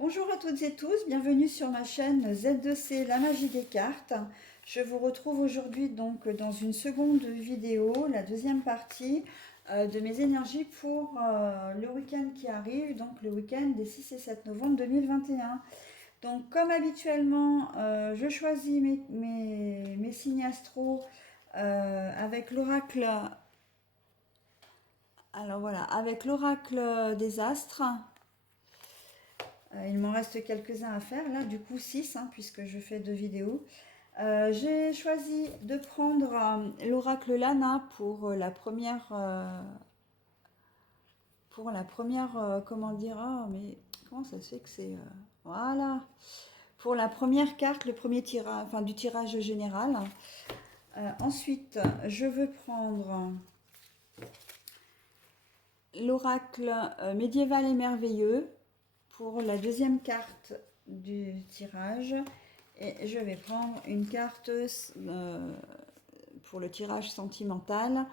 Bonjour à toutes et tous, bienvenue sur ma chaîne Z2C, la magie des cartes. Je vous retrouve aujourd'hui donc dans une seconde vidéo, la deuxième partie de mes énergies pour le week-end qui arrive, donc le week-end des 6 et 7 novembre 2021. Donc comme habituellement, je choisis mes signes astro avec l'oracle. Alors voilà, avec l'oracle des astres. Il m'en reste quelques-uns à faire, là, du coup 6, puisque je fais 2 vidéos. J'ai choisi de prendre l'oracle Lana pour la première, comment dire, mais comment ça se fait que c'est, voilà, pour la première carte, le premier tirage, enfin du tirage général. Ensuite, je veux prendre l'oracle médiéval et merveilleux pour la deuxième carte du tirage. Et je vais prendre une carte pour le tirage sentimental.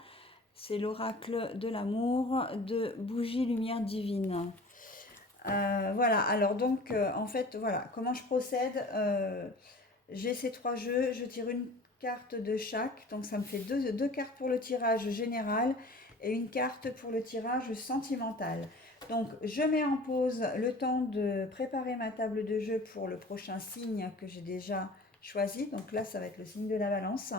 C'est l'oracle de l'amour de Bougie Lumière Divine. Voilà, alors donc en fait, voilà, comment je procède. J'ai ces 3 jeux, je tire une carte de chaque, donc ça me fait deux cartes pour le tirage général et une carte pour le tirage sentimental. Donc je mets en pause le temps de préparer ma table de jeu pour le prochain signe que j'ai déjà choisi. Donc là, ça va être le signe de la balance.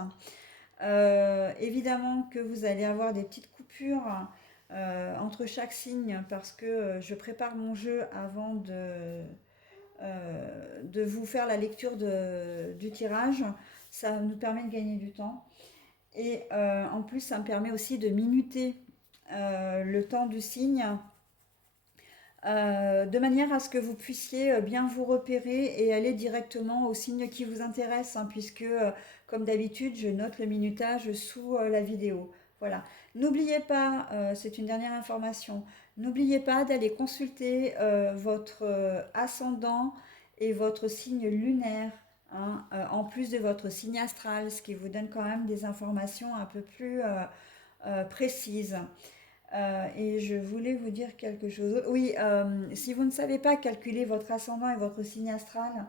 Évidemment que vous allez avoir des petites coupures entre chaque signe parce que je prépare mon jeu avant de vous faire la lecture du tirage. Ça nous permet de gagner du temps. Et en plus, ça me permet aussi de minuter le temps du signe de manière à ce que vous puissiez bien vous repérer et aller directement au signe qui vous intéresse, puisque, comme d'habitude, je note le minutage sous la vidéo. Voilà. N'oubliez pas, c'est une dernière information, n'oubliez pas d'aller consulter votre ascendant et votre signe lunaire, en plus de votre signe astral, ce qui vous donne quand même des informations un peu plus précises. Et je voulais vous dire quelque chose. Oui, si vous ne savez pas calculer votre ascendant et votre signe astral,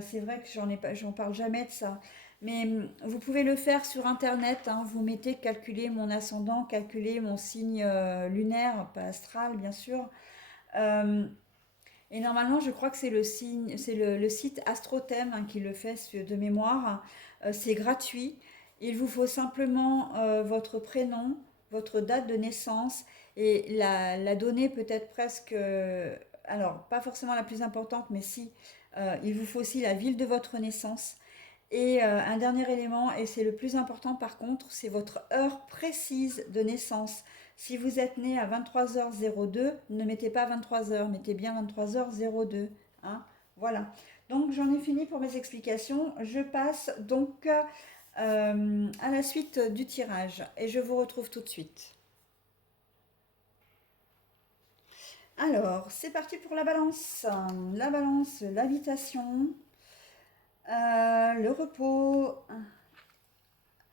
c'est vrai que j'en parle jamais de ça. Mais vous pouvez le faire sur Internet. Vous mettez calculer mon ascendant, calculer mon signe lunaire, pas astral, bien sûr. Euh, et normalement, je crois que c'est le site Astrothème qui le fait de mémoire. C'est gratuit. Il vous faut simplement votre prénom, votre date de naissance et la donnée peut-être presque, alors pas forcément la plus importante, mais si, il vous faut aussi la ville de votre naissance. Et un dernier élément, et c'est le plus important par contre, c'est votre heure précise de naissance. Si vous êtes né à 23h02, ne mettez pas 23h, mettez bien 23h02. Hein. Voilà. Donc j'en ai fini pour mes explications. Je passe donc à la suite du tirage et je vous retrouve tout de suite. Alors, c'est parti pour la balance. La balance, l'habitation, le repos.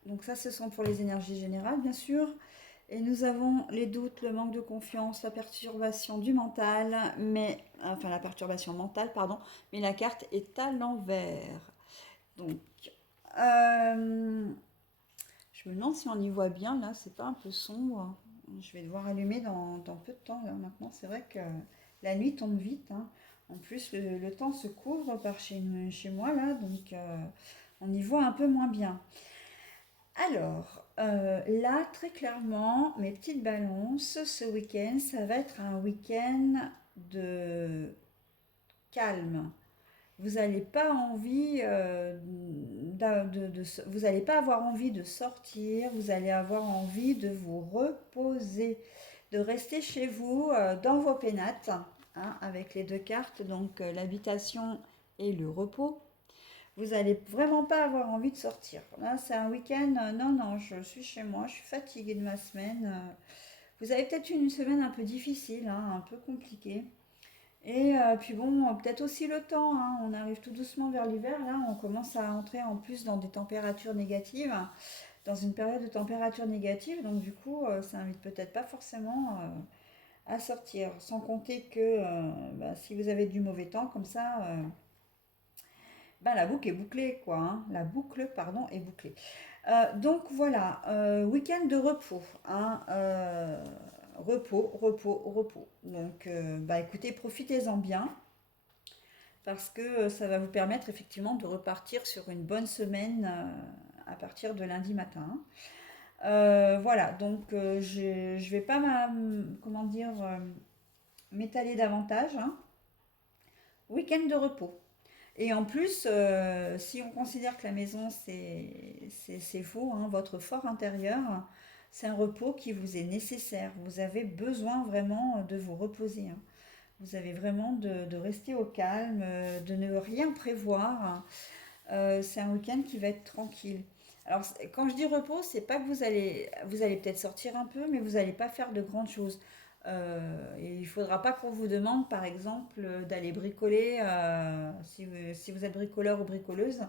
Donc ça, ce sont pour les énergies générales, bien sûr. Et nous avons les doutes, le manque de confiance, la perturbation du mental, enfin la perturbation mentale, pardon, mais la carte est à l'envers. Donc, euh, je me demande si on y voit bien, là, c'est pas un peu sombre. Je vais devoir allumer dans peu de temps, là, maintenant. C'est vrai que la nuit tombe vite. En plus, le temps se couvre par chez moi, là, donc on y voit un peu moins bien. Alors, là, très clairement, mes petites balances, ce week-end, ça va être un week-end de calme. Vous n'allez pas envie, vous n'allez pas avoir envie de sortir, vous allez avoir envie de vous reposer, de rester chez vous dans vos pénates, avec les 2 cartes, donc l'habitation et le repos. Vous allez vraiment pas avoir envie de sortir. Là, c'est un week-end. Non, non, je suis chez moi. Je suis fatiguée de ma semaine. Vous avez peut-être une semaine un peu difficile, un peu compliquée. Et puis bon, peut-être aussi le temps. On arrive tout doucement vers l'hiver. Là, on commence à entrer en plus dans des températures négatives, dans une période de température négative. Donc du coup, ça invite peut-être pas forcément à sortir. Sans compter que bah, si vous avez du mauvais temps comme ça, bah, la boucle est bouclée, quoi, hein. La boucle, pardon, est bouclée. Donc voilà, week-end de repos, hein, repos, repos, repos. Donc bah écoutez, profitez-en bien parce que ça va vous permettre effectivement de repartir sur une bonne semaine à partir de lundi matin. Voilà, donc je vais pas comment dire m'étaler davantage, hein. Week-end de repos. Et en plus, si on considère que la maison c'est faux, hein, votre fort intérieur, c'est un repos qui vous est nécessaire. Vous avez besoin vraiment de vous reposer, hein. Vous avez vraiment de rester au calme, de ne rien prévoir. C'est un week-end qui va être tranquille. Alors, quand je dis repos, c'est pas que vous allez peut-être sortir un peu, mais vous n'allez pas faire de grandes choses. Et il ne faudra pas qu'on vous demande, par exemple, d'aller bricoler, si vous êtes bricoleur ou bricoleuse,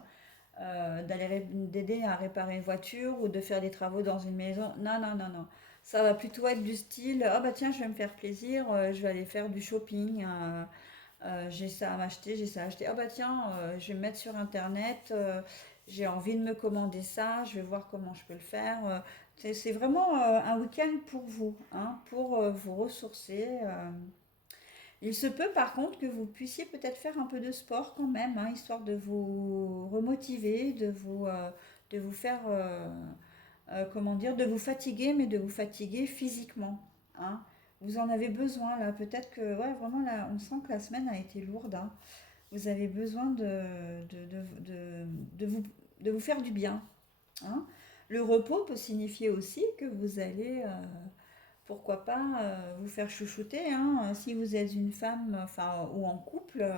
d'aider à réparer une voiture ou de faire des travaux dans une maison. Non, non, non, non. Ça va plutôt être du style, ah bah tiens, je vais me faire plaisir, je vais aller faire du shopping. J'ai ça à m'acheter, j'ai ça à acheter. Ah bah tiens, je vais me mettre sur internet, j'ai envie de me commander ça, je vais voir comment je peux le faire. C'est vraiment un week-end pour vous, hein, pour vous ressourcer. Il se peut par contre que vous puissiez peut-être faire un peu de sport quand même, hein, histoire de vous remotiver, de vous faire, comment dire, de vous fatiguer, mais de vous fatiguer physiquement, hein. Vous en avez besoin là, peut-être que, ouais, vraiment là, on sent que la semaine a été lourde, hein. Vous avez besoin de vous, de vous faire du bien, hein. Le repos peut signifier aussi que vous allez, pourquoi pas, vous faire chouchouter, hein. Si vous êtes une femme, enfin, ou en couple,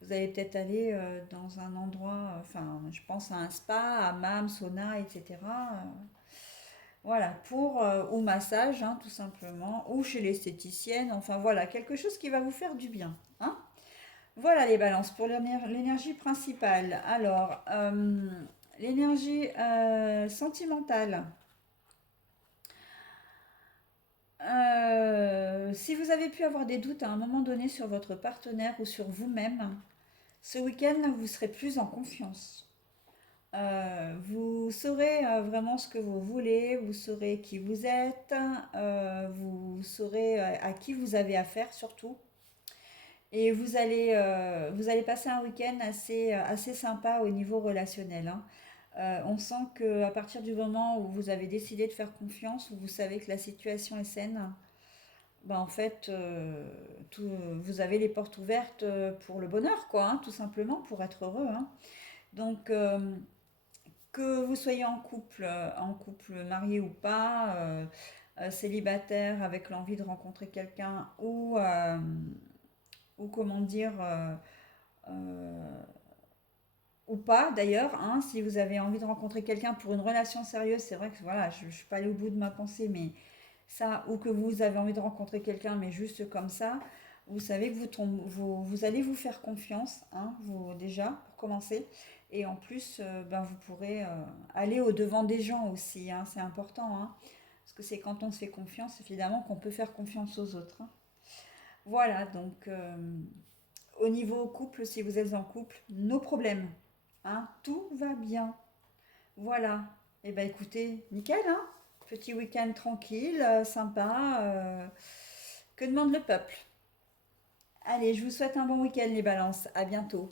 vous allez peut-être aller dans un endroit, enfin, je pense à un spa, hammam, sauna, etc. Voilà, ou massage, hein, tout simplement, ou chez l'esthéticienne, enfin voilà, quelque chose qui va vous faire du bien, hein. Voilà les balances pour l'énergie principale. Alors, l'énergie sentimentale. Si vous avez pu avoir des doutes à un moment donné sur votre partenaire ou sur vous-même, ce week-end, vous serez plus en confiance. Vous saurez vraiment ce que vous voulez, vous saurez qui vous êtes, vous saurez à qui vous avez affaire surtout. Et vous allez passer un week-end assez sympa au niveau relationnel, hein. On sent qu'à partir du moment où vous avez décidé de faire confiance, où vous savez que la situation est saine, bah en fait, vous avez les portes ouvertes pour le bonheur, quoi, hein, tout simplement, pour être heureux, hein. Donc, que vous soyez en couple marié ou pas, célibataire avec l'envie de rencontrer quelqu'un ou comment dire, euh, ou pas d'ailleurs, hein, si vous avez envie de rencontrer quelqu'un pour une relation sérieuse, c'est vrai que voilà, je ne suis pas allée au bout de ma pensée, mais ça, ou que vous avez envie de rencontrer quelqu'un, mais juste comme ça, vous savez que vous allez vous faire confiance, hein, vous déjà, pour commencer. Et en plus, ben, vous pourrez aller au-devant des gens aussi, hein, c'est important, hein, parce que c'est quand on se fait confiance, évidemment, qu'on peut faire confiance aux autres, hein. Voilà, donc au niveau couple, si vous êtes en couple, nos problèmes, hein, tout va bien. Voilà. Et ben écoutez, nickel, hein. Petit week-end tranquille, sympa. Que demande le peuple? Allez, je vous souhaite un bon week-end les balances. À bientôt.